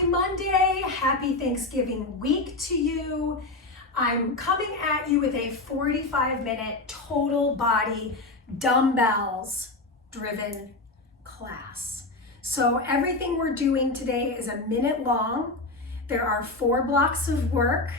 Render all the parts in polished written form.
Happy Monday, happy Thanksgiving week to you. I'm coming at you with a 45-minute total body dumbbells driven class. So everything we're doing today is a minute long. There are 4 blocks of work.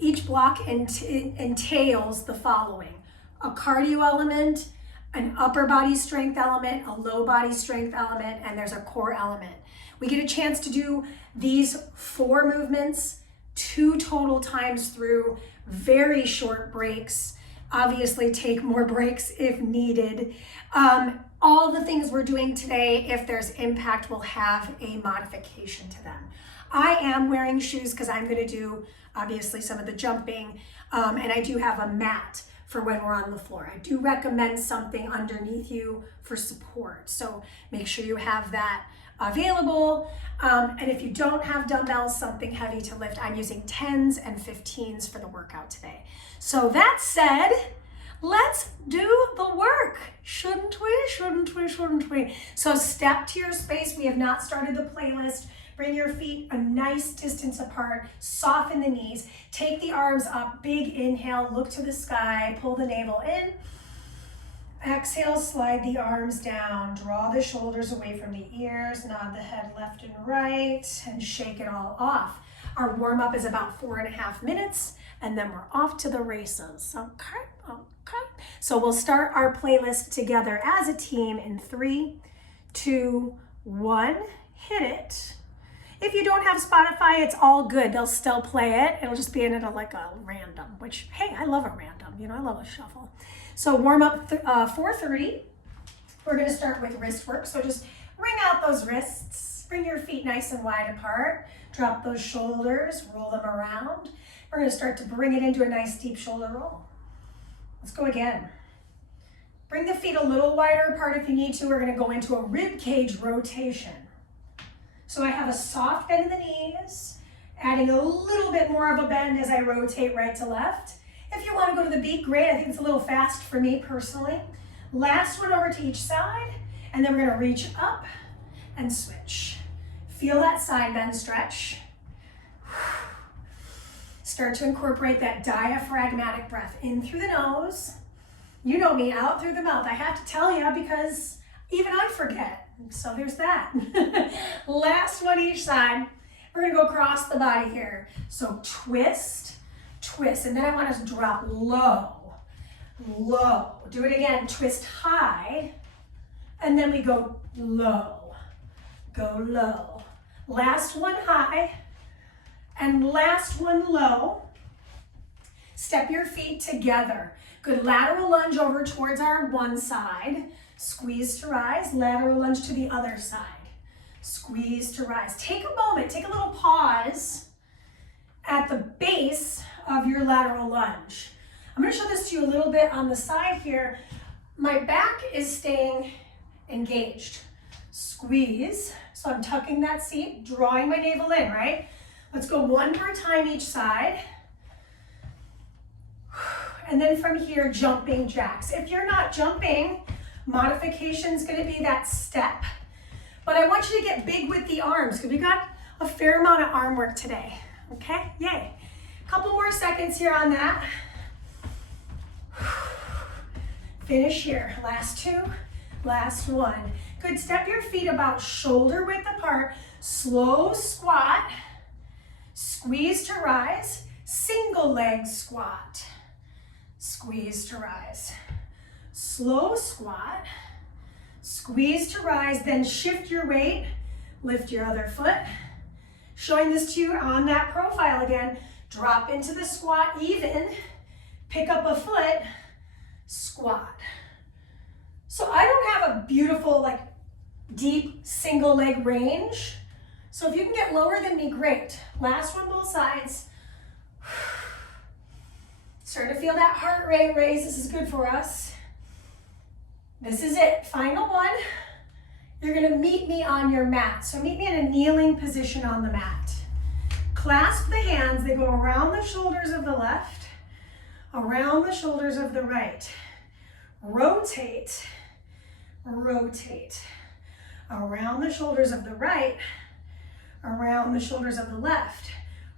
Each block entails the following: a cardio element, an upper body strength element, a low body strength element, and there's a core element. We get a chance to do these 4 movements 2 total times through very short breaks. Obviously take more breaks if needed. All the things we're doing today, if there's impact, will have a modification to them. I am wearing shoes because I'm going to do obviously some of the jumping, and I do have a mat for when we're on the floor. I do recommend something underneath you for support, so make sure you have that available. And if you don't have dumbbells, something heavy to lift, I'm using 10s and 15s for the workout today. So that said, let's do the work. Shouldn't we? Shouldn't we? Shouldn't we? So step to your space. We have not started the playlist. Bring your feet a nice distance apart, soften the knees, take the arms up, big inhale, look to the sky, pull the navel in. Exhale, slide the arms down, draw the shoulders away from the ears, nod the head left and right, and shake it all off. Our warm-up is about 4.5 minutes, and then we're off to the races. Okay. So we'll start our playlist together as a team in 3, 2, 1, hit it. If you don't have Spotify, it's all good. They'll still play it. It'll just be in a random, which, hey, I love a random. I love a shuffle. So warm up 4:30. We're going to start with wrist work. So just wring out those wrists. Bring your feet nice and wide apart. Drop those shoulders. Roll them around. We're going to start to bring it into a nice deep shoulder roll. Let's go again. Bring the feet a little wider apart if you need to. We're going to go into a rib cage rotation. So I have a soft bend in the knees, adding a little bit more of a bend as I rotate right to left. If you want to go to the beat, great. I think it's a little fast for me personally. Last one over to each side, and then we're going to reach up and switch. Feel that side bend stretch. Start to incorporate that diaphragmatic breath in through the nose. You know me, out through the mouth. I have to tell you because even I forget. So there's that. Last one each side. We're going to go across the body here. So twist, twist, and then I want us to drop low, low. Do it again, twist high, and then we go low, go low. Last one high, and last one low. Step your feet together. Good lateral lunge over towards our one side. Squeeze to rise, lateral lunge to the other side. Squeeze to rise. Take a moment, take a little pause at the base of your lateral lunge. I'm going to show this to you a little bit on the side here. My back is staying engaged. Squeeze. So I'm tucking that seat, drawing my navel in, right? Let's go one more time each side. And then from here, jumping jacks. If you're not jumping, modification is going to be that step. But I want you to get big with the arms because we got a fair amount of arm work today. Okay? Yay. Couple more seconds here on that. Finish here. Last 2, last 1. Good. Step your feet about shoulder width apart. Slow squat. Squeeze to rise. Single leg squat. Squeeze to rise. Slow squat. Squeeze to rise. Then shift your weight. Lift your other foot. Showing this to you on that profile again. Drop into the squat even, pick up a foot, squat. So I don't have a beautiful, deep single leg range. So if you can get lower than me, great. Last one, both sides. Start to feel that heart rate raise. This is good for us. This is it, final one. You're gonna meet me on your mat. So meet me in a kneeling position on the mat. Clasp the hands, they go around the shoulders of the left, around the shoulders of the right. Rotate, rotate. Around the shoulders of the right, around the shoulders of the left.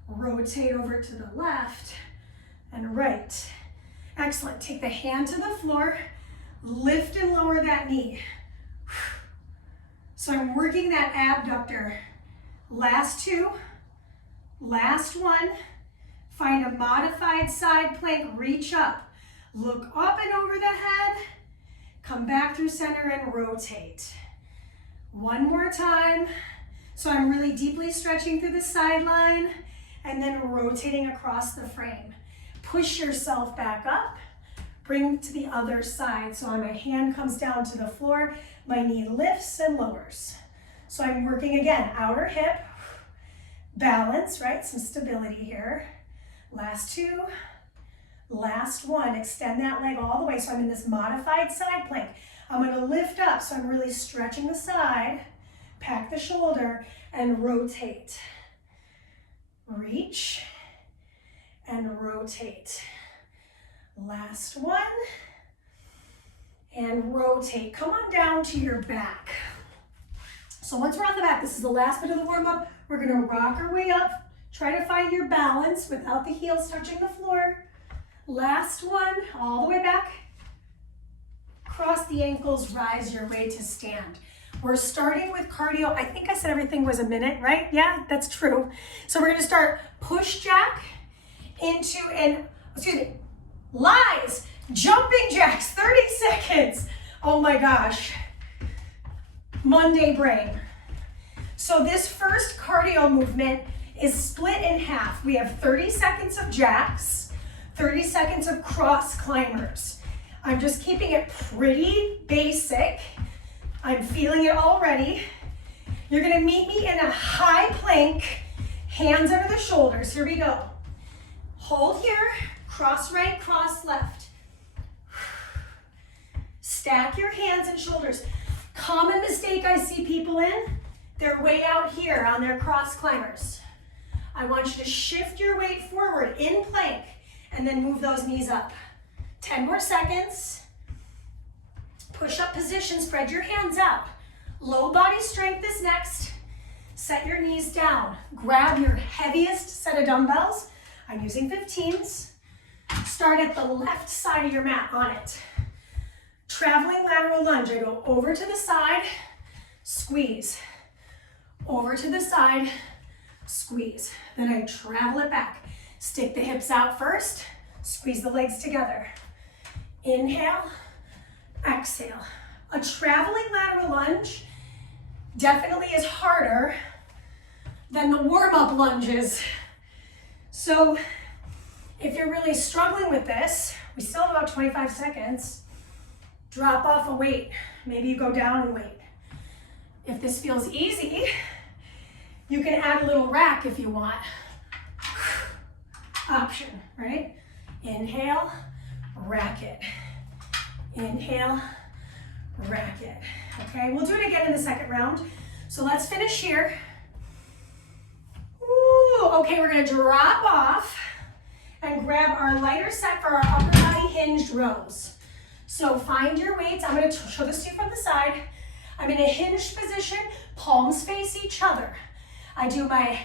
Rotate over to the left and right. Excellent. Take the hand to the floor, lift and lower that knee. So I'm working that abductor. Last two, last one. Find a modified side plank, reach up. Look up and over the head. Come back through center and rotate. One more time. So I'm really deeply stretching through the sideline and then rotating across the frame. Push yourself back up. Bring to the other side. So my hand comes down to the floor. My knee lifts and lowers. So I'm working again, outer hip, balance, right? Some stability here. Last two, last one. Extend that leg all the way. So I'm in this modified side plank. I'm gonna lift up, so I'm really stretching the side, pack the shoulder, and rotate. Reach and rotate. Last one. And rotate. Come on down to your back. So once we're on the back, this is the last bit of the warm-up. We're gonna rock our way up. Try to find your balance without the heels touching the floor. Last one, all the way back. Cross the ankles, rise your way to stand. We're starting with cardio. I think I said everything was a minute, right? Yeah, that's true. So we're gonna start push jack into lies, jumping jacks, 30 seconds. Oh my gosh. Monday brain. So this first cardio movement is split in half. We have 30 seconds of jacks, 30 seconds of cross climbers. I'm just keeping it pretty basic. I'm feeling it already. You're gonna meet me in a high plank, hands under the shoulders. Here we go. Hold here, cross right, cross left. Stack your hands and shoulders. Common mistake I see people in, they're way out here on their cross climbers. I want you to shift your weight forward in plank and then move those knees up. 10 more seconds. Push up position, spread your hands out. Low body strength is next. Set your knees down. Grab your heaviest set of dumbbells. I'm using 15s. Start at the left side of your mat on it. Traveling lateral lunge. I go over to the side, squeeze. Over to the side, squeeze. Then I travel it back. Stick the hips out first, squeeze the legs together. Inhale, exhale. A traveling lateral lunge definitely is harder than the warm-up lunges. So if you're really struggling with this, we still have about 25 seconds, drop off a weight. Maybe you go down in weight. If this feels easy, you can add a little rack if you want. Option, right? Inhale, rack it. Inhale, rack it. Okay, we'll do it again in the second round. So let's finish here. Ooh, okay, we're gonna drop off and grab our lighter set for our upper body hinged rows. So find your weights. I'm gonna show this to you from the side. I'm in a hinged position, palms face each other. I do my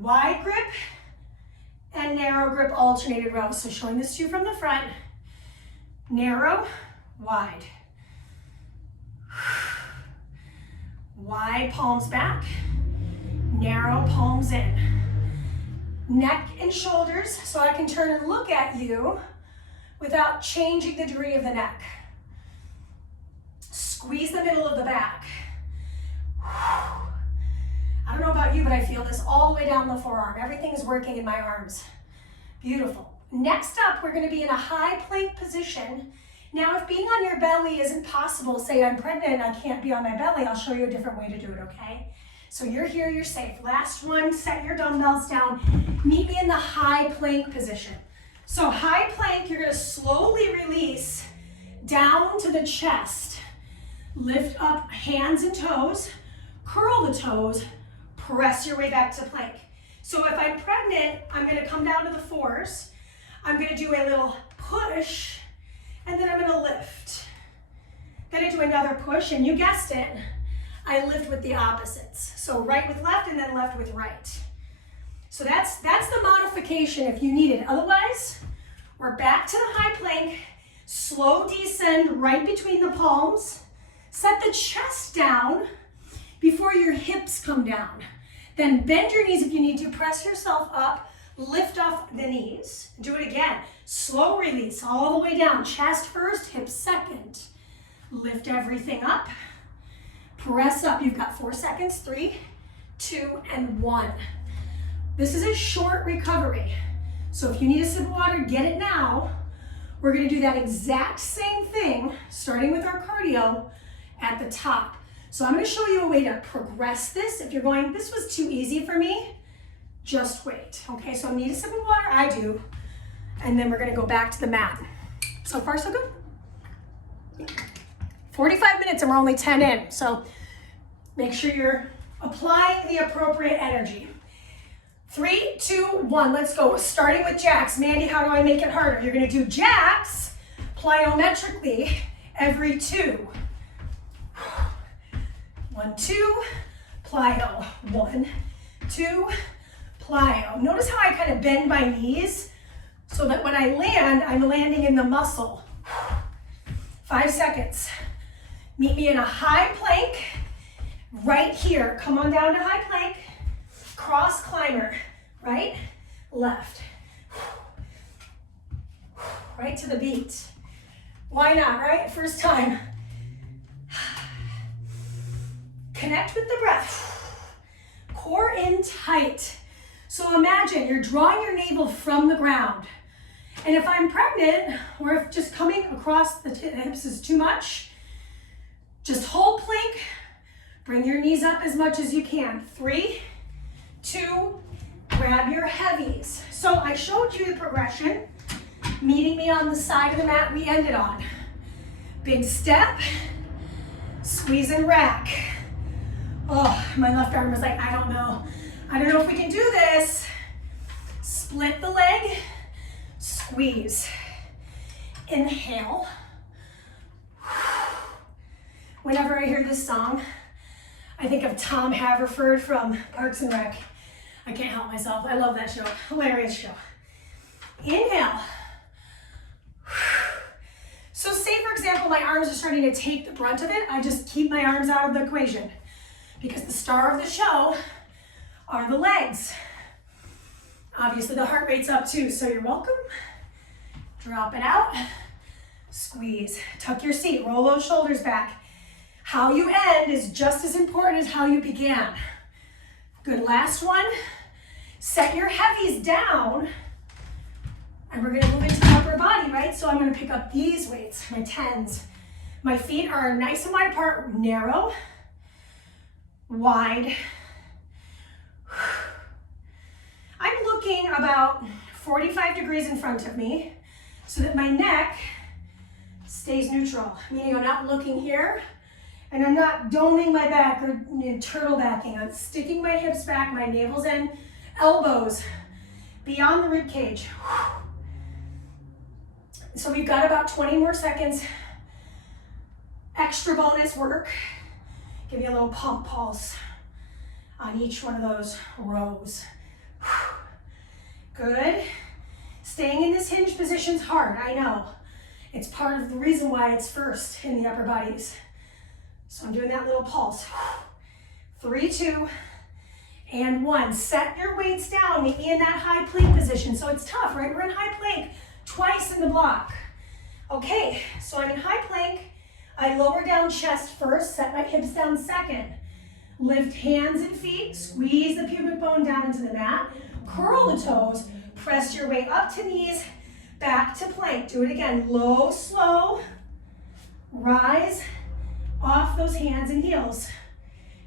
wide grip and narrow grip alternated rows. So showing this to you from the front, narrow, wide. Wide palms back, narrow palms in. Neck and shoulders, so I can turn and look at you without changing the degree of the neck. Squeeze the middle of the back. I don't know about you, but I feel this all the way down the forearm. Everything is working in my arms. Beautiful. Next up, we're gonna be in a high plank position. Now, if being on your belly isn't possible, say I'm pregnant and I can't be on my belly, I'll show you a different way to do it, okay? So you're here, you're safe. Last one, set your dumbbells down. Meet me in the high plank position. So high plank, you're gonna slowly release down to the chest. Lift up hands and toes, curl the toes, press your way back to plank. So if I'm pregnant, I'm gonna come down to the fours. I'm gonna do a little push, and then I'm gonna lift. Then I do another push, and you guessed it, I lift with the opposites. So right with left and then left with right. So that's the modification if you need it. Otherwise, we're back to the high plank, slow descend right between the palms. Set the chest down before your hips come down. Then bend your knees if you need to, press yourself up, lift off the knees. Do it again. Slow release all the way down. Chest first, hips second. Lift everything up. Press up. You've got 4 seconds. 3, 2, and 1. This is a short recovery. So if you need a sip of water, get it now. We're going to do that exact same thing, starting with our cardio at the top. So I'm going to show you a way to progress this. If you're going, this was too easy for me, just wait. Okay, so I need a sip of water. I do. And then we're going to go back to the mat. So far, so good. 45 minutes and we're only 10 in. So make sure you're applying the appropriate energy. 3, 2, 1, let's go. Starting with jacks. Mandy, how do I make it harder? You're going to do jacks plyometrically every 2. 1, 2, plyo. 1, 2, plyo. Notice how I kind of bend my knees so that when I land, I'm landing in the muscle. 5 seconds. Meet me in a high plank right here. Come on down to high plank. Cross climber. Right, left. Right to the beat. Why not, right? First time. Connect with the breath. Core in tight. So imagine you're drawing your navel from the ground. And if I'm pregnant, or if just coming across the hips is too much, just hold plank. Bring your knees up as much as you can. 3, 2, grab your heavies. So I showed you the progression. Meeting me on the side of the mat we ended on. Big step, squeeze and rack. Oh, my left arm was like, I don't know if we can do this. Split the leg, squeeze. Inhale. Whenever I hear this song, I think of Tom Haverford from Parks and Rec. I can't help myself. I love that show. Hilarious show. Inhale. So say, for example, my arms are starting to take the brunt of it. I just keep my arms out of the equation because the star of the show are the legs. Obviously, the heart rate's up too, so you're welcome. Drop it out. Squeeze. Tuck your seat. Roll those shoulders back. How you end is just as important as how you began. Good, last one. Set your heavies down. And we're gonna move into the upper body, right? So I'm gonna pick up these weights, my 10s. My feet are nice and wide apart, narrow, wide. I'm looking about 45 degrees in front of me so that my neck stays neutral, meaning I'm not looking here and I'm not doming my back or turtle backing. I'm sticking my hips back, my navel's in, elbows beyond the rib cage. So we've got about 20 more seconds. Extra bonus work. Give you a little pump pulse on each one of those rows. Good. Staying in this hinge position's hard, I know. It's part of the reason why it's first in the upper bodies. So I'm doing that little pulse. 3, 2, and 1. Set your weights down, meet me in that high plank position. So it's tough, right? We're in high plank twice in the block. Okay, so I'm in high plank. I lower down chest first, set my hips down second. Lift hands and feet, squeeze the pubic bone down into the mat. Curl the toes, press your way up to knees, back to plank. Do it again, low, slow. Rise off those hands and heels.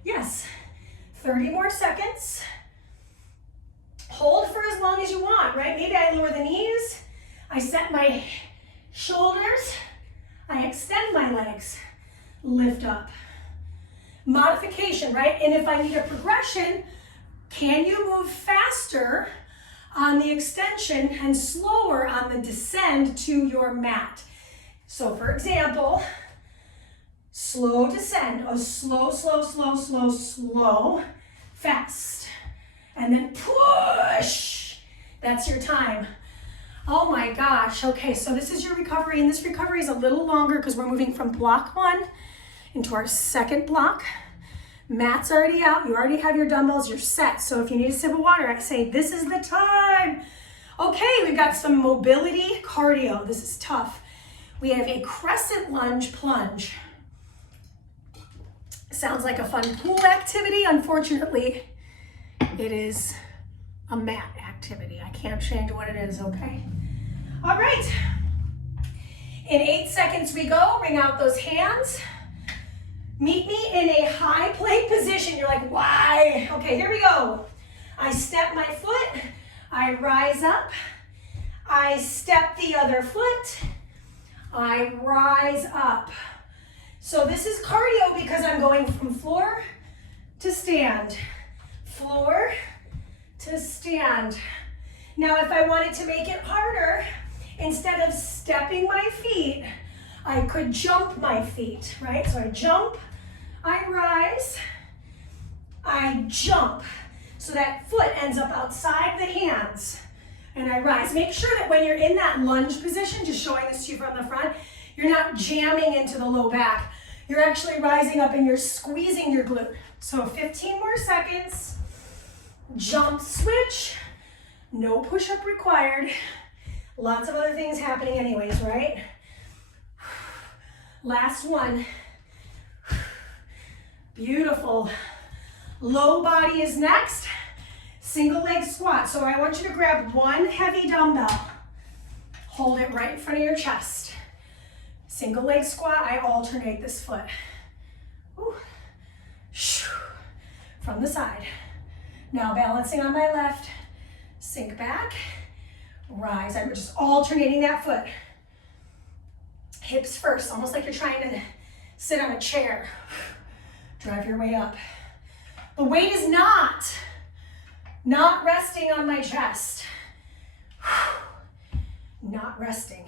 Yes, 30 more seconds. Hold for as long as you want, right? Maybe I lower the knees. I set my shoulders, I extend my legs, lift up. Modification, right? And if I need a progression, can you move faster on the extension and slower on the descend to your mat? So for example, Slow descend, a slow, slow, slow, slow, slow, fast. And then push. That's your time. Oh my gosh. Okay, so this is your recovery, and this recovery is a little longer because we're moving from block 1 into our second block. Mat's already out. You already have your dumbbells. You're set. So if you need a sip of water, I say this is the time. Okay, we've got some mobility cardio. This is tough. We have a crescent lunge plunge. Sounds like a fun pool activity. Unfortunately, it is a mat activity. I can't change what it is, okay? All right. In 8 seconds we go. Bring out those hands. Meet me in a high plank position. You're like, why? Okay, here we go. I step my foot. I rise up. I step the other foot. I rise up. So this is cardio because I'm going from floor to stand. Floor to stand. Now if I wanted to make it harder, instead of stepping my feet, I could jump my feet, right? So I jump, I rise, I jump. So that foot ends up outside the hands, and I rise. Make sure that when you're in that lunge position, just showing this to you from the front, you're not jamming into the low back. You're actually rising up and you're squeezing your glute. So 15 more seconds. Jump switch. No push-up required. Lots of other things happening anyways, right? Last one. Beautiful. Low body is next. Single leg squat. So I want you to grab one heavy dumbbell. Hold it right in front of your chest. Single leg squat, I alternate this foot. Ooh. From the side. Now balancing on my left, sink back, rise. I'm just alternating that foot. Hips first, almost like you're trying to sit on a chair. Drive your way up. The weight is not resting on my chest. Not resting.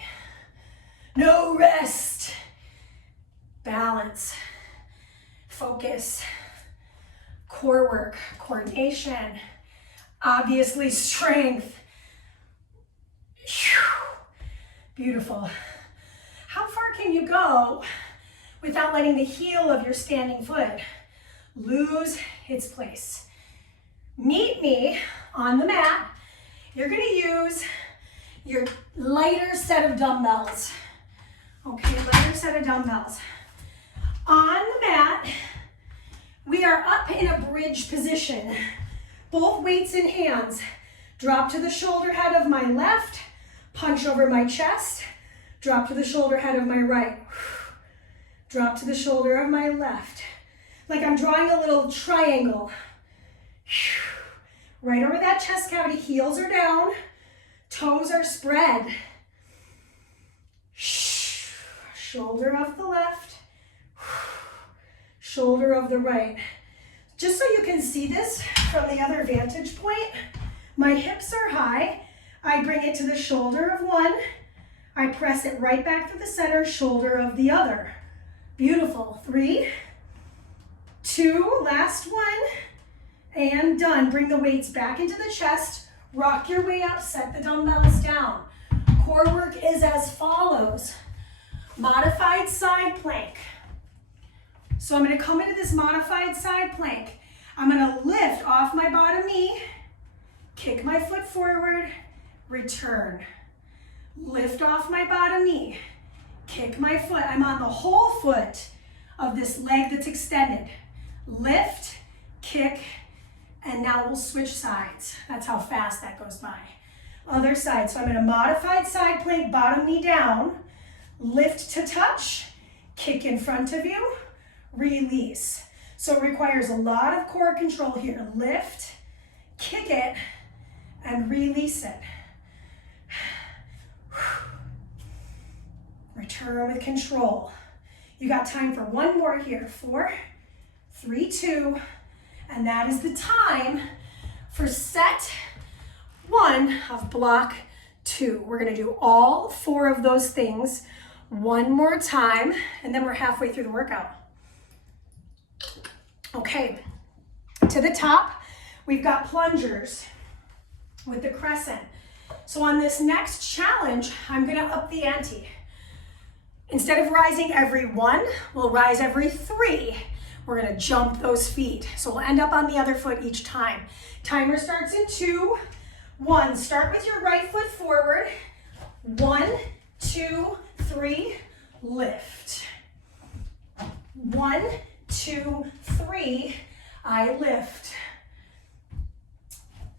No rest. Balance. Focus. Core work. Coordination. Obviously strength. Beautiful. How far can you go without letting the heel of your standing foot lose its place? Meet me on the mat. You're going to use your lighter set of dumbbells. Okay, lighter set of dumbbells. On the mat, we are up in a bridge position. Both weights in hands. Drop to the shoulder head of my left, punch over my chest, drop to the shoulder head of my right, drop to the shoulder of my left. Like I'm drawing a little triangle. Right over that chest cavity, heels are down, toes are spread. Shoulder of the left, shoulder of the right. Just so you can see this from the other vantage point, my hips are high. I bring it to the shoulder of one. I press it right back to the center, shoulder of the other. Beautiful. 3, 2, last one, and done. Bring the weights back into the chest. Rock your way up, set the dumbbells down. Core work is as follows. Modified side plank. So I'm going to come into this modified side plank. I'm going to lift off my bottom knee, kick my foot forward, return. Lift off my bottom knee, kick my foot. I'm on the whole foot of this leg that's extended. Lift, kick, and now we'll switch sides. That's how fast that goes by. Other side. So I'm in a modified side plank, bottom knee down, lift to touch, kick in front of you, release. So it requires a lot of core control here. Lift, kick it, and release it. Return with control. You got time for one more here. 4, 3, 2, and that is the time for set 1 of block 2. We're going to do all 4 of those things one more time, and then we're halfway through the workout. Okay, to the top, we've got plungers with the crescent. So on this next challenge, I'm gonna up the ante. Instead of rising every 1, we'll rise every 3. We're gonna jump those feet. So we'll end up on the other foot each time. Timer starts in 2, 1. Start with your right foot forward. 1, 2, 3, lift. 1, 2, 3, I lift.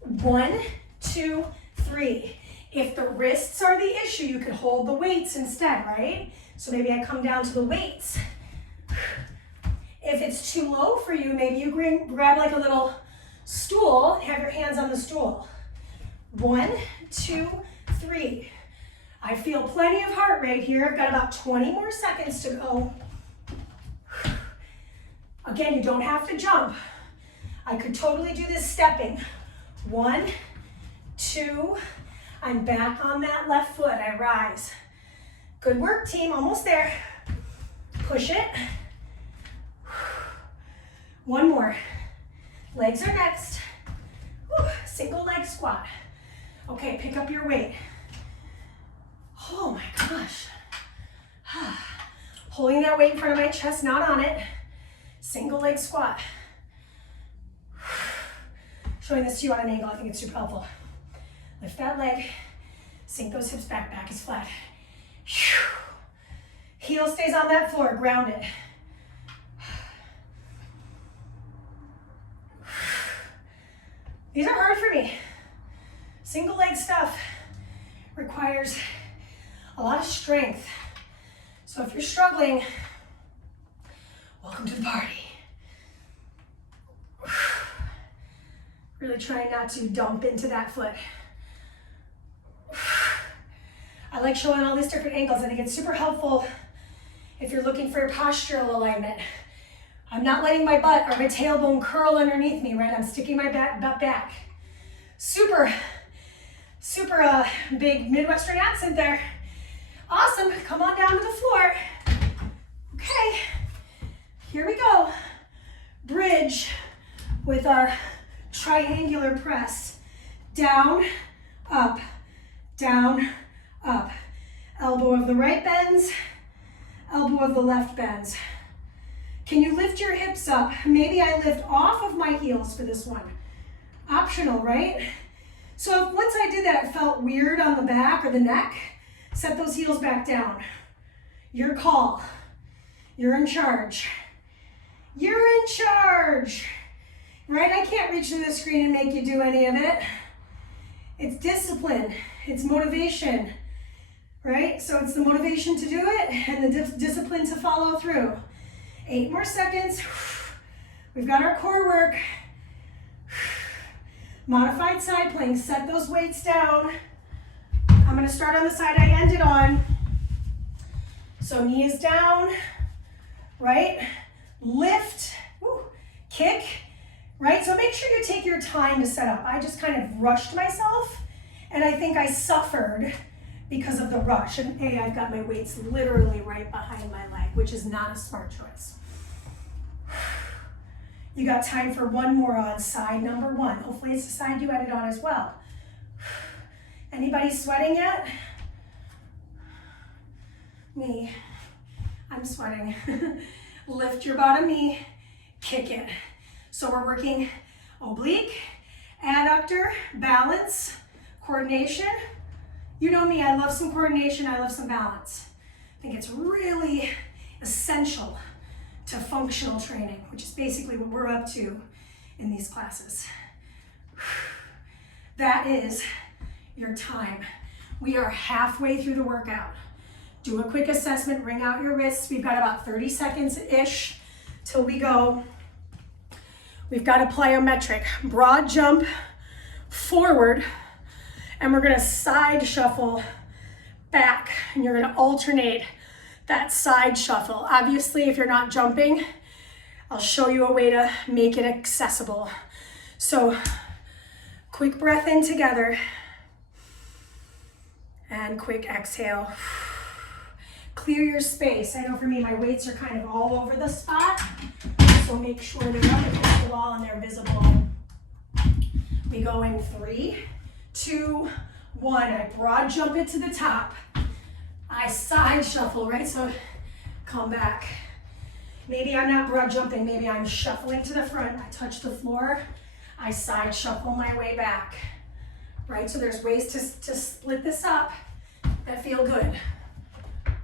1, 2, 3. If the wrists are the issue, you could hold the weights instead, right? So maybe I come down to the weights. If it's too low for you, maybe you grab like a little stool, have your hands on the stool. 1, 2, 3. I feel plenty of heart rate here. I've got about 20 more seconds to go. Again, you don't have to jump. I could totally do this stepping. 1, 2, I'm back on that left foot, I rise. Good work, team, almost there. Push it. 1 more. Legs are next. Single leg squat. Okay, pick up your weight. Oh my gosh. Holding that weight in front of my chest, not on it. Single leg squat. Showing this to you on an angle, I think it's super helpful. Lift that leg, sink those hips back, back is flat. Heel stays on that floor, ground it. These are hard for me. Single leg stuff requires a lot of strength. So if you're struggling, welcome to the party. Really trying not to dump into that foot. I like showing all these different angles. I think it's super helpful if you're looking for postural alignment. I'm not letting my butt or my tailbone curl underneath me, right? I'm sticking my butt back. Super big Midwestern accent there. Awesome, come on down to the floor. Okay, here we go. Bridge with our triangular press. Down, up, down, up. Elbow of the right bends, elbow of the left bends. Can you lift your hips up? Maybe I lift off of my heels for this one. Optional, right? So if once I did that, it felt weird on the back or the neck, set those heels back down. Your call. You're in charge. You're in charge. Right? I can't reach through the screen and make you do any of it. It's discipline. It's motivation. Right? So it's the motivation to do it and the discipline to follow through. 8 more seconds. We've got our core work. Modified side plank. Set those weights down. I'm going to start on the side I ended on. So knee is down, right? Lift, kick, right? So make sure you take your time to set up. I just kind of rushed myself, and I think I suffered because of the rush. And hey, I've got my weights literally right behind my leg, which is not a smart choice. You got time for 1 more on side number 1. Hopefully it's the side you ended on as well. Anybody sweating yet? Me, I'm sweating. Lift your bottom knee, kick it. So we're working oblique, adductor, balance, coordination. You know me, I love some coordination, I love some balance. I think it's really essential to functional training, which is basically what we're up to in these classes. That is your time. We are halfway through the workout. Do a quick assessment, wring out your wrists. We've got about 30 seconds-ish till we go. We've got a plyometric, broad jump forward, and we're gonna side shuffle back, and you're gonna alternate that side shuffle. Obviously, if you're not jumping, I'll show you a way to make it accessible. So, quick breath in together, and quick exhale. Clear your space. I know for me, my weights are kind of all over the spot, so so make sure they're up against the wall and they're visible. We go in 3, 2, 1. I broad jump it to the top. I side shuffle, right? So come back. Maybe I'm not broad jumping, maybe I'm shuffling to the front. I touch the floor, I side shuffle my way back, right? So there's ways to split this up that feel good.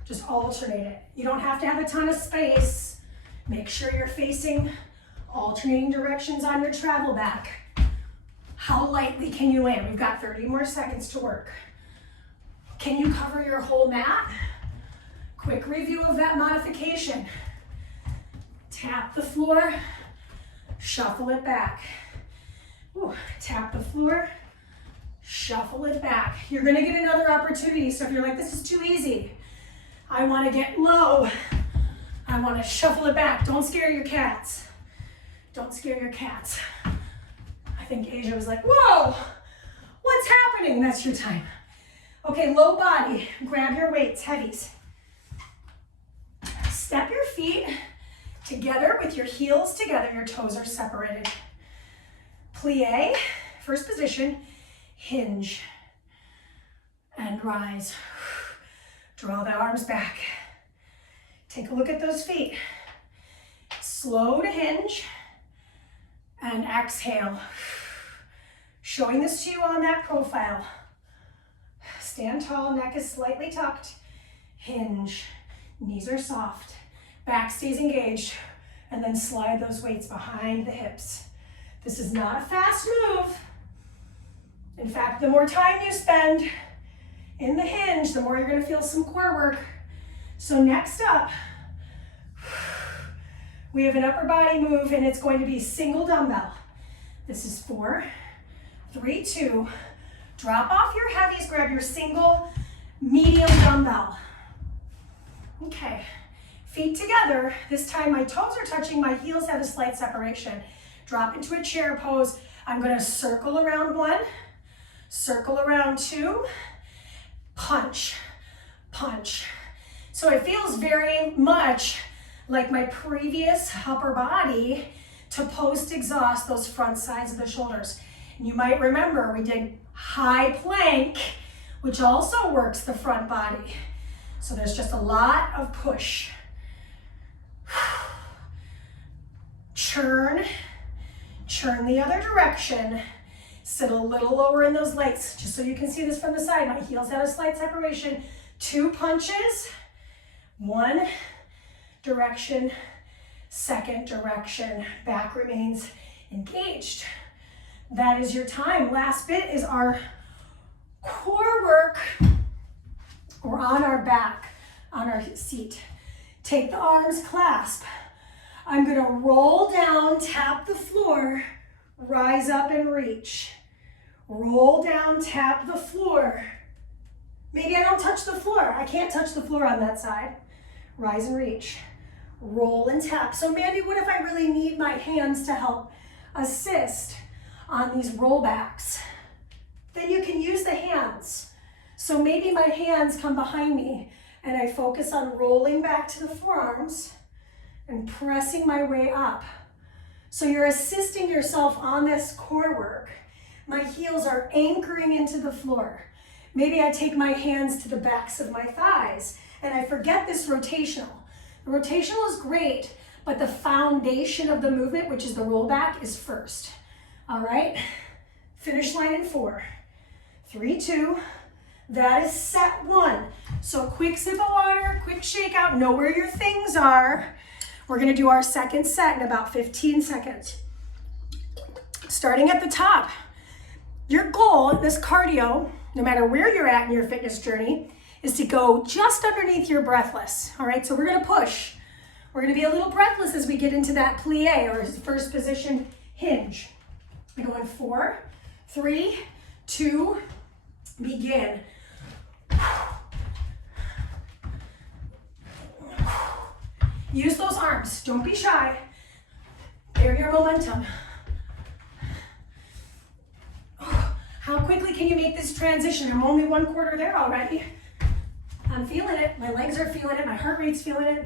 Just alternate it. You don't have to have a ton of space. Make sure you're facing alternating directions on your travel back. How lightly can you land? We've got 30 more seconds to work. Can you cover your whole mat? Quick review of that modification. Tap the floor, shuffle it back. Ooh, tap the floor, shuffle it back. You're gonna get another opportunity, so if you're like, this is too easy, I wanna get low, I wanna shuffle it back. Don't scare your cats. Don't scare your cats. I think Asia was like, whoa, what's happening? That's your time. Okay, low body, grab your weights, heavies. Step your feet together with your heels together, your toes are separated. Plie, first position, hinge, and rise. Draw the arms back. Take a look at those feet. Slow to hinge, and exhale. Showing this to you on that profile. Stand tall, neck is slightly tucked. Hinge, knees are soft. Back stays engaged, and then slide those weights behind the hips. This is not a fast move. In fact, the more time you spend in the hinge, the more you're gonna feel some core work. So next up, we have an upper body move, and it's going to be single dumbbell. This is 4, 3, 2. Drop off your heavies, grab your single medium dumbbell. Okay. Feet together. This time my toes are touching, my heels have a slight separation. Drop into a chair pose. I'm gonna circle around 1, circle around 2, punch, punch. So it feels very much like my previous upper body to post-exhaust those front sides of the shoulders. And you might remember we did high plank, which also works the front body. So there's just a lot of push. Churn the other direction. Sit a little lower in those legs, just so you can see this from the side. My heels have a slight separation. 2 punches, 1 direction, second direction. Back remains engaged. That is your time. Last bit is our core work. We're on our back, on our seat. Take the arms, clasp. I'm gonna roll down, tap the floor, rise up and reach. Roll down, tap the floor. Maybe I don't touch the floor. I can't touch the floor on that side. Rise and reach. Roll and tap. So Mandy, what if I really need my hands to help assist on these rollbacks? Then you can use the hands. So maybe my hands come behind me and I focus on rolling back to the forearms and pressing my way up. So you're assisting yourself on this core work. My heels are anchoring into the floor. Maybe I take my hands to the backs of my thighs and I forget this rotational. The rotational is great, but the foundation of the movement, which is the rollback, is first. All right, finish line in 4, 3, 2. That is set 1. So quick sip of water, quick shake out, know where your things are. We're gonna do our second set in about 15 seconds. Starting at the top, your goal, this cardio, no matter where you're at in your fitness journey, is to go just underneath your breathless. All right, so we're gonna push. We're gonna be a little breathless as we get into that plie or first position hinge. We go in 4, 3, 2, begin. Use those arms, don't be shy. Bear your momentum. How quickly can you make this transition? I'm only 1/4 there already. I'm feeling it, my legs are feeling it, my heart rate's feeling it.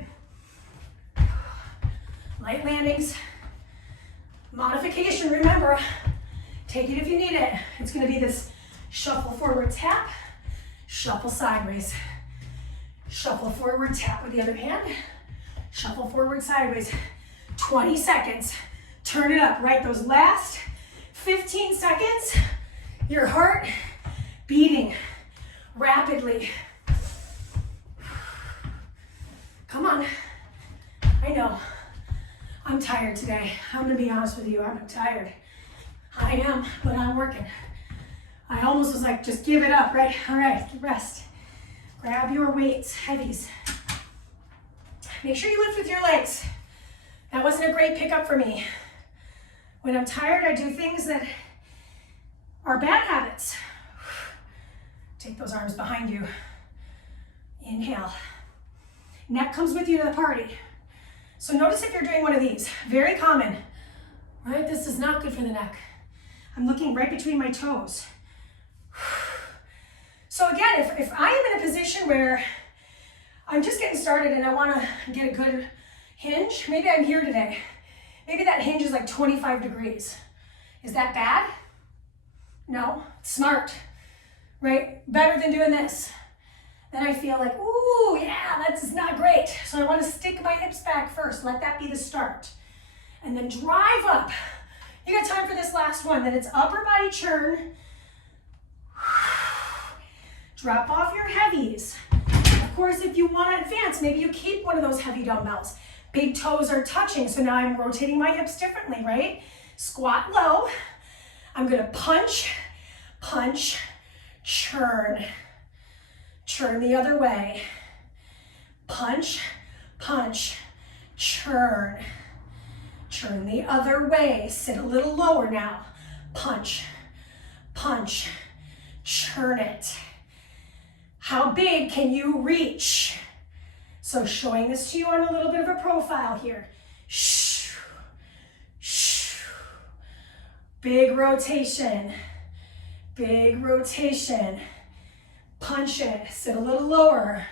Light landings. Modification, remember, take it if you need it. It's gonna be this shuffle forward tap, shuffle sideways. Shuffle forward, tap with the other hand. Shuffle forward, sideways. 20 seconds. Turn it up, right? Those last 15 seconds, your heart beating rapidly. Come on. I know. I'm tired today. I'm gonna be honest with you, I'm tired. I am, but I'm working. I almost was like, just give it up, right? All right, rest. Grab your weights, heavies. Make sure you lift with your legs. That wasn't a great pickup for me. When I'm tired, I do things that are bad habits. Take those arms behind you. Inhale. Neck comes with you to the party. So notice if you're doing one of these. Very common, right? This is not good for the neck. I'm looking right between my toes. So again, if I am in a position where I'm just getting started and I want to get a good hinge, maybe I'm here today. Maybe that hinge is like 25 degrees. Is that bad? No, it's smart, right? Better than doing this. Then I feel like, ooh, yeah, that's not great. So I want to stick my hips back first. Let that be the start. And then drive up. You got time for this last one. Then it's upper body churn. Drop off your heavies. Of course, if you want to advance, maybe you keep one of those heavy dumbbells. Big toes are touching, so now I'm rotating my hips differently, right? Squat low. I'm gonna punch, punch, churn. Churn the other way. Punch, punch, churn. Churn the other way. Sit a little lower now. Punch, punch, churn it. How big can you reach? So showing this to you on a little bit of a profile here. Shh, shh. Big rotation, big rotation. Punch it, sit a little lower.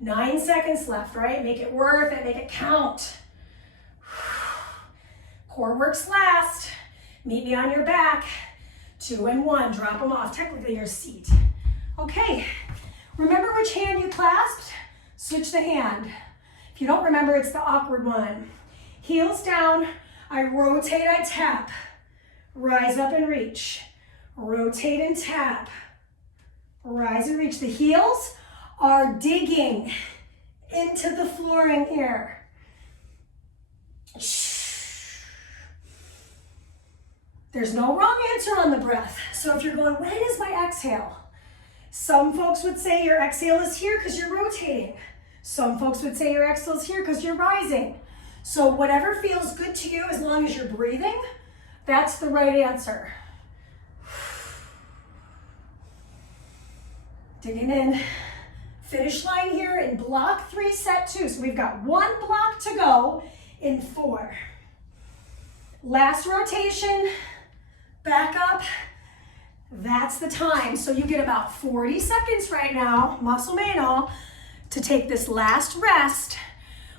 9 seconds left, right? Make it worth it, make it count. Core works last. Meet me on your back. 2 and 1, drop them off, technically your seat. Okay, remember which hand you clasped? Switch the hand. If you don't remember, it's the awkward one. Heels down, I rotate, I tap. Rise up and reach. Rotate and tap. Rise and reach. The heels are digging into the flooring here. There's no wrong answer on the breath. So if you're going, when is my exhale? Some folks would say your exhale is here because you're rotating. Some folks would say your exhale is here because you're rising. So whatever feels good to you, as long as you're breathing, that's the right answer. Digging in. Finish line here in block 3, set 2. So we've got 1 block to go in 4. Last rotation, back up. That's the time. So you get about 40 seconds right now, muscle main all, to take this last rest.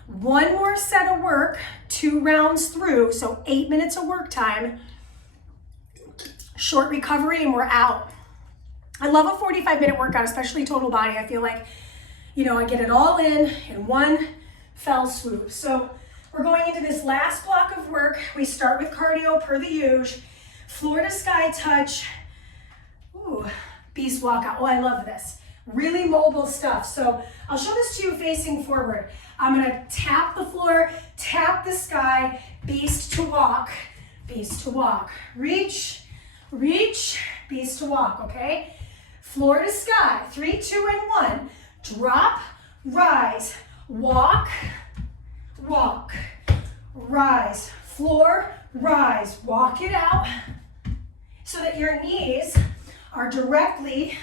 1 more set of work, 2 rounds through, so 8 minutes of work time. Short recovery and we're out. I love a 45-minute workout, especially total body. I feel like, I get it all in one fell swoop. So we're going into this last block of work. We start with cardio per the usual. Floor to sky touch. Ooh, beast walkout. Oh, I love this. Really mobile stuff. So I'll show this to you facing forward. I'm gonna tap the floor, tap the sky, beast to walk, beast to walk. Reach, reach, beast to walk, okay? Floor to sky, 3, 2, and 1. Drop, rise, walk, walk, rise, floor, rise. Walk it out so that your knees are directly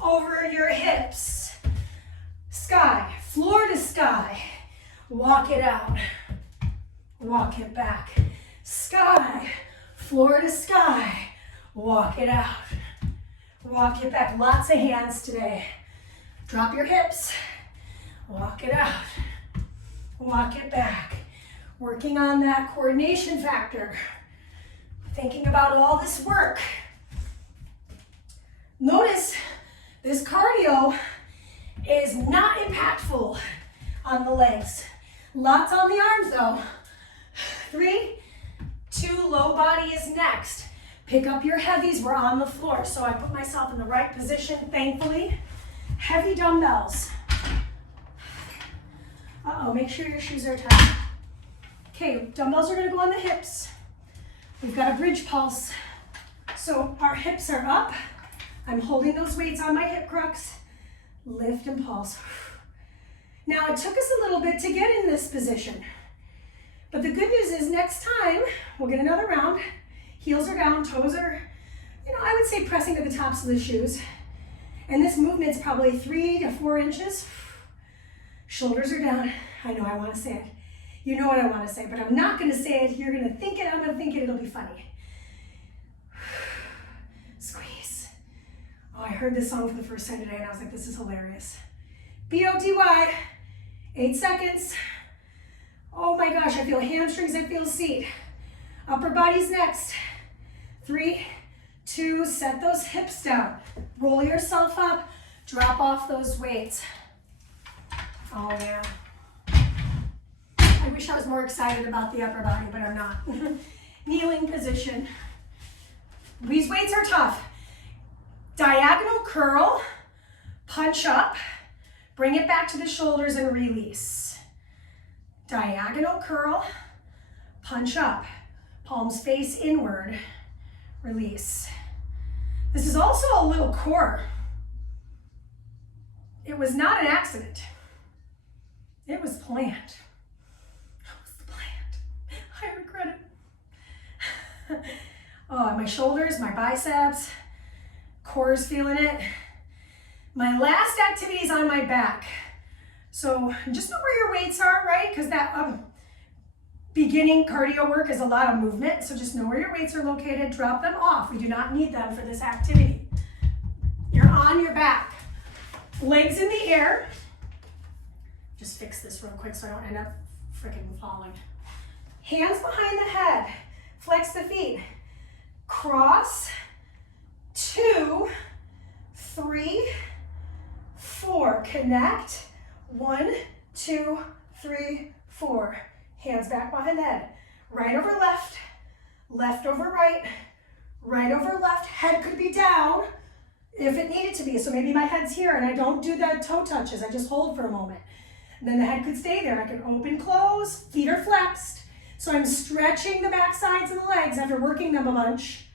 over your hips. Sky, floor to sky. Walk it out. Walk it back. Sky, floor to sky. Walk it out. Walk it back. Lots of hands today. Drop your hips. Walk it out. Walk it back. Working on that coordination factor. Thinking about all this work. Notice this cardio is not impactful on the legs. Lots on the arms though. 3, 2, low body is next. Pick up your heavies, we're on the floor. So I put myself in the right position, thankfully. Heavy dumbbells. Uh-oh, make sure your shoes are tight. Okay, dumbbells are gonna go on the hips. We've got a bridge pulse. So our hips are up. I'm holding those weights on my hip crux. Lift and pulse. Now it took us a little bit to get in this position. But the good news is next time, we'll get another round. Heels are down, toes are, I would say pressing to the tops of the shoes. And this movement's probably 3 to 4 inches. Shoulders are down. I know I want to say it. You know what I want to say, but I'm not going to say it. You're going to think it. I'm going to think it. It'll be funny. Squeeze. Oh, I heard this song for the first time today, and I was like, this is hilarious. BODY. 8 seconds. Oh my gosh, I feel hamstrings. I feel seat. Upper body's next. 3, 2, set those hips down. Roll yourself up. Drop off those weights. Oh yeah. I wish I was more excited about the upper body, but I'm not. Kneeling position. These weights are tough. Diagonal curl, punch up, bring it back to the shoulders and release. Diagonal curl, punch up, palms face inward, release. This is also a little core. It was not an accident. It was planned. It was planned. I regret it. Oh, my shoulders, my biceps, core's feeling it. My last activity is on my back. So just know where your weights are, right? Because that beginning cardio work is a lot of movement. So just know where your weights are located. Drop them off. We do not need them for this activity. You're on your back. Legs in the air. Just fix this real quick so I don't end up freaking falling. Hands behind the head. Flex the feet. Cross. 2, 3, 4. Connect. 1, 2, 3, 4. Hands back behind the head. Right over left. Left over right. Right over left. Head could be down if it needed to be. So maybe my head's here and I don't do the toe touches. I just hold for a moment. And then the head could stay there. I can open, close. Feet are flexed. So I'm stretching the back sides of the legs after working them a bunch.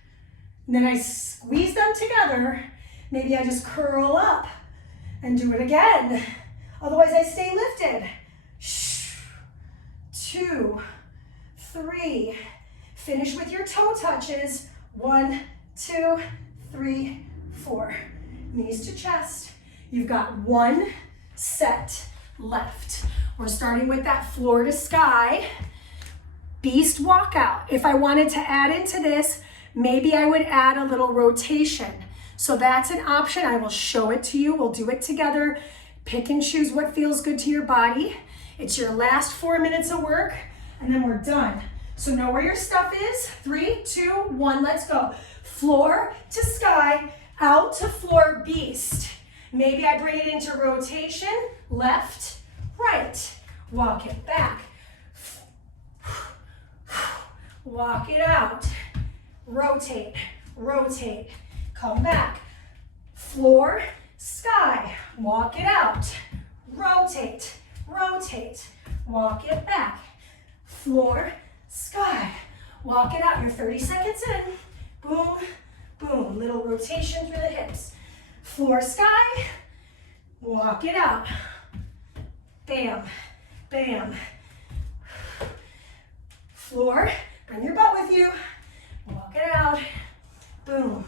And then I squeeze them together. Maybe I just curl up and do it again. Otherwise I stay lifted. 2, 3. Finish with your toe touches. 1, 2, 3, 4. Knees to chest. You've got 1 set left. We're starting with that floor to sky beast walkout. If I wanted to add into this, maybe I would add a little rotation. So that's an option. I will show it to you. We'll do it together. Pick and choose what feels good to your body. It's your last 4 minutes of work, and then we're done. So know where your stuff is. 3, 2, 1, let's go. Floor to sky, out to floor beast. Maybe I bring it into rotation, left, right. Walk it back. Walk it out. Rotate, rotate. Come back. Floor, sky. Walk it out. Rotate, rotate. Walk it back. Floor, sky. Walk it out. You're 30 seconds in. Boom, boom. Little rotation through the hips. Floor, sky. Walk it out. Bam, bam. Floor, bring your butt with you. Walk it out. Boom.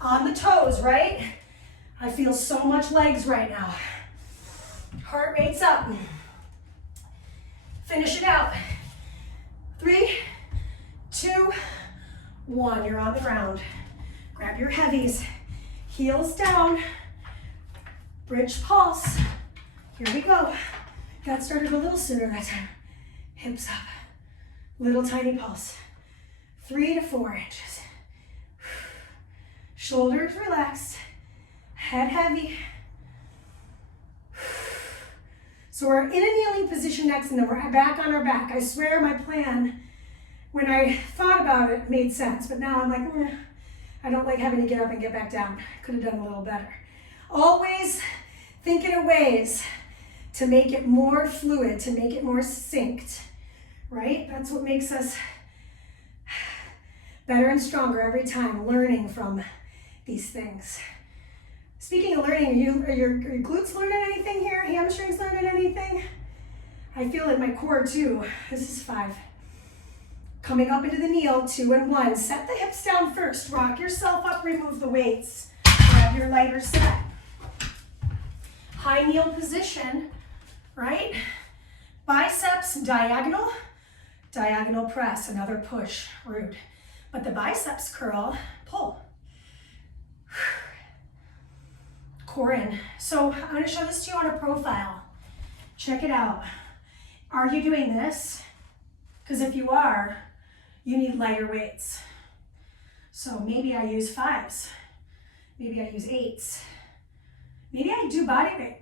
On the toes, right? I feel so much legs right now. Heart rate's up. Finish it out. 3, 2, 1. You're on the ground. Grab your heavies. Heels down. Bridge pulse. Here we go. Got started a little sooner that time. hips up. Little tiny pulse. 3 to 4 inches. Shoulders relaxed. Head heavy. So we're in a kneeling position next, and then we're back on our back. I swear my plan, when I thought about it, made sense, but now I'm like, I don't like having to get up and get back down. Could have done a little better. Always thinking of ways to make it more fluid, to make it more synced, right? That's what makes us better and stronger every time, learning from these things. Speaking of learning, are your glutes learning anything here? Hamstrings learning anything? I feel in my core too. This is 5. Coming up into the kneel, 2 and 1. Set the hips down first. Rock yourself up, remove the weights. Grab your lighter set. High kneel position, right? Biceps diagonal, diagonal press, another push, root. But the biceps curl, pull. Core in. So I'm going to show this to you on a profile. Check it out. Are you doing this? Because if you are, you need lighter weights. So maybe I use 5s. Maybe I use 8s. Maybe I do body weight.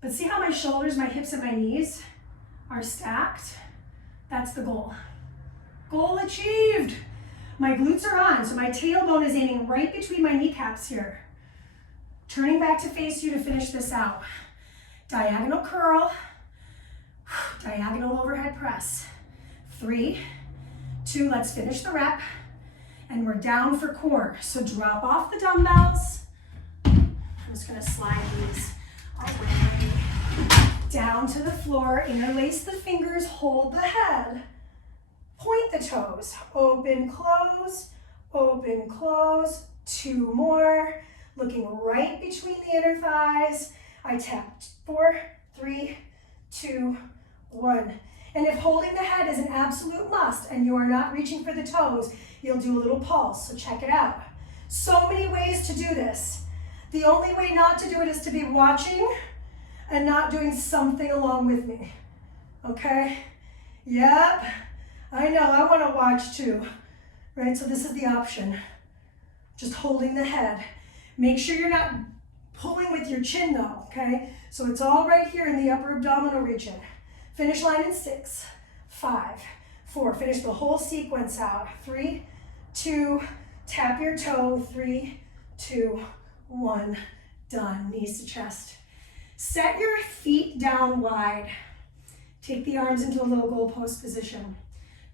But see how my shoulders, my hips, and my knees are stacked? That's the goal. Goal achieved. My glutes are on, so my tailbone is aiming right between my kneecaps here. Turning back to face you to finish this out. Diagonal curl, diagonal overhead press. 3, 2, let's finish the rep. And we're down for core. So drop off the dumbbells. I'm just gonna slide these away. Down to the floor, interlace the fingers, hold the head. Point the toes, open, close, 2 more. Looking right between the inner thighs. I tapped 4, 3, 2, 1. And if holding the head is an absolute must and you are not reaching for the toes, you'll do a little pulse, so check it out. So many ways to do this. The only way not to do it is to be watching and not doing something along with me, okay? Yep, I know, I wanna watch too, right? So this is the option, just holding the head. Make sure you're not pulling with your chin though, okay? So it's all right here in the upper abdominal region. Finish line in 6, 5, 4. Finish the whole sequence out. 3, 2, tap your toe. 3, 2, 1. Done. Knees to chest. Set your feet down wide. Take the arms into a little goalpost position.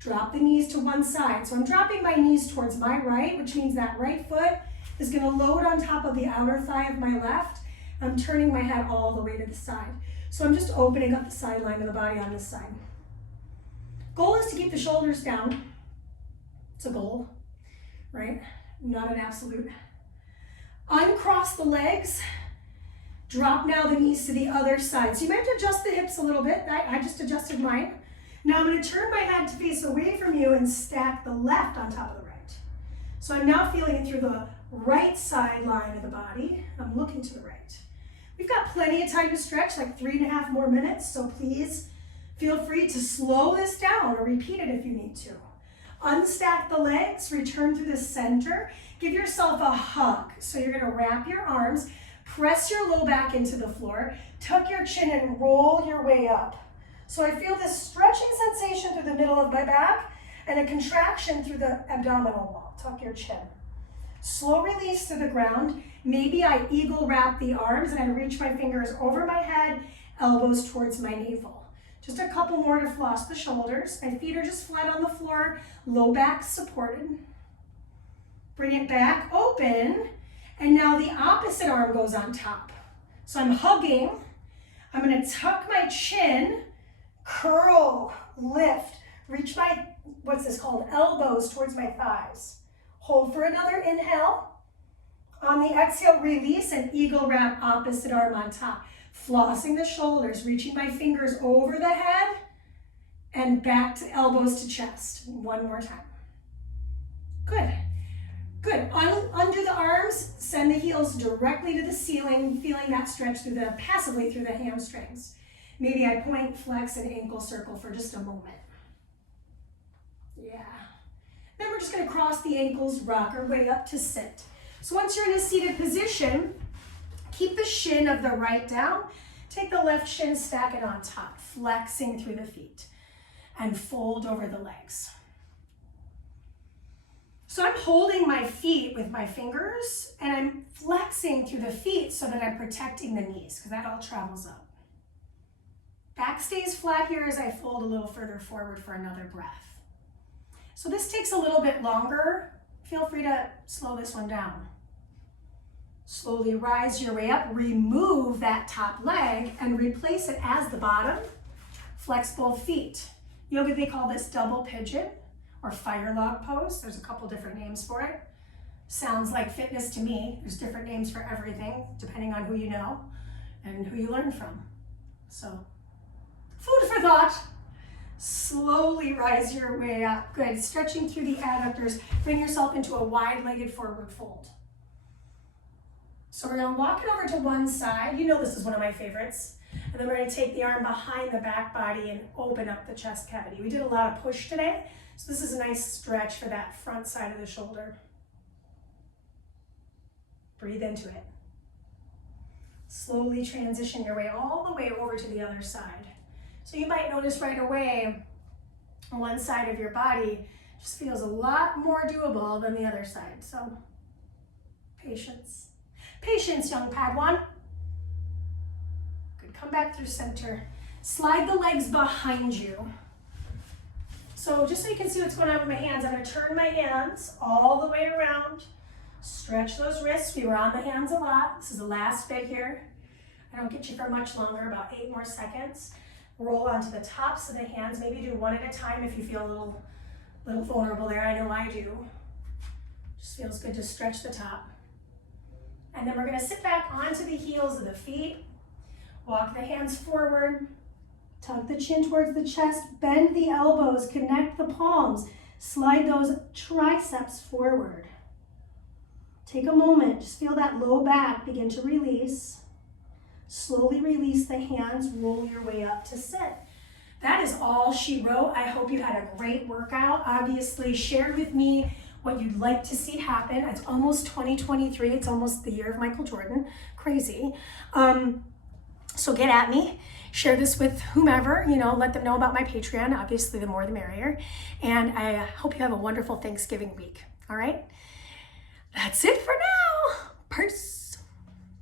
Drop the knees to one side. So I'm dropping my knees towards my right, which means that right foot is going to load on top of the outer thigh of my left. I'm turning my head all the way to the side. So I'm just opening up the sideline of the body on this side. Goal is to keep the shoulders down. It's a goal, right? Not an absolute. Uncross the legs. Drop now the knees to the other side. So you might have to adjust the hips a little bit. I just adjusted mine. Now I'm going to turn my head to face away from you and stack the left on top of the right. So I'm now feeling it through the right side line of the body. I'm looking to the right. We've got plenty of time to stretch, like 3.5 more minutes, so please feel free to slow this down or repeat it if you need to. Unstack the legs, return through the center. Give yourself a hug. So you're gonna wrap your arms, press your low back into the floor, tuck your chin and roll your way up. So I feel this stretching sensation through the middle of my back and a contraction through the abdominal wall. Tuck your chin. Slow release to the ground. Maybe I eagle wrap the arms and I reach my fingers over my head, elbows towards my navel. Just a couple more to floss the shoulders. My feet are just flat on the floor, low back supported. Bring it back, open, and now the opposite arm goes on top. So I'm hugging. I'm gonna tuck my chin, curl, lift, reach my, what's this called, elbows towards my thighs. Hold for another inhale. On the exhale, release and eagle wrap opposite arm on top. Flossing the shoulders, reaching my fingers over the head and back to elbows to chest. One more time. Good. Good. Undo the arms, send the heels directly to the ceiling, feeling that stretch through passively through the hamstrings. Maybe I point, flex, and ankle circle for just a moment. Yeah. Then we're just gonna cross the ankles, rock our way up to sit. So once you're in a seated position, keep the shin of the right down. Take the left shin, stack it on top, flexing through the feet, and fold over the legs. So I'm holding my feet with my fingers, and I'm flexing through the feet so that I'm protecting the knees, because that all travels up. Back stays flat here as I fold a little further forward for another breath. So this takes a little bit longer. Feel free to slow this one down. Slowly rise your way up, remove that top leg and replace it as the bottom. Flex both feet. Yoga, they call this double pigeon or fire log pose. There's a couple different names for it. Sounds like fitness to me. There's different names for everything, depending on who you know and who you learn from. So, food for thought. Slowly rise your way up. Good. Stretching through the adductors. Bring yourself into a wide-legged forward fold. So we're going to walk it over to one side. You know this is one of my favorites. And then we're going to take the arm behind the back body and open up the chest cavity. We did a lot of push today, so this is a nice stretch for that front side of the shoulder. Breathe into it. Slowly transition your way all the way over to the other side. So you might notice right away, one side of your body just feels a lot more doable than the other side. So patience. Patience, young Padawan. Good, come back through center. Slide the legs behind you. So just so you can see what's going on with my hands, I'm gonna turn my hands all the way around. Stretch those wrists. We were on the hands a lot. This is the last bit here. I don't get you for much longer, about 8 more seconds. Roll onto the tops of the hands. Maybe do one at a time if you feel a little vulnerable there. I know I do. Just feels good to stretch the top. And then we're going to sit back onto the heels of the feet. Walk the hands forward. Tuck the chin towards the chest. Bend the elbows. Connect the palms. Slide those triceps forward. Take a moment. Just feel that low back begin to release. Slowly release the hands. Roll your way up to sit. That is all she wrote. I hope you had a great workout. Obviously, share with me what you'd like to see happen. It's almost 2023. It's almost the year of Michael Jordan. Crazy. So get at me. Share this with whomever, let them know about my Patreon. Obviously, the more the merrier. And I hope you have a wonderful Thanksgiving week. All right? That's it for now. Peace.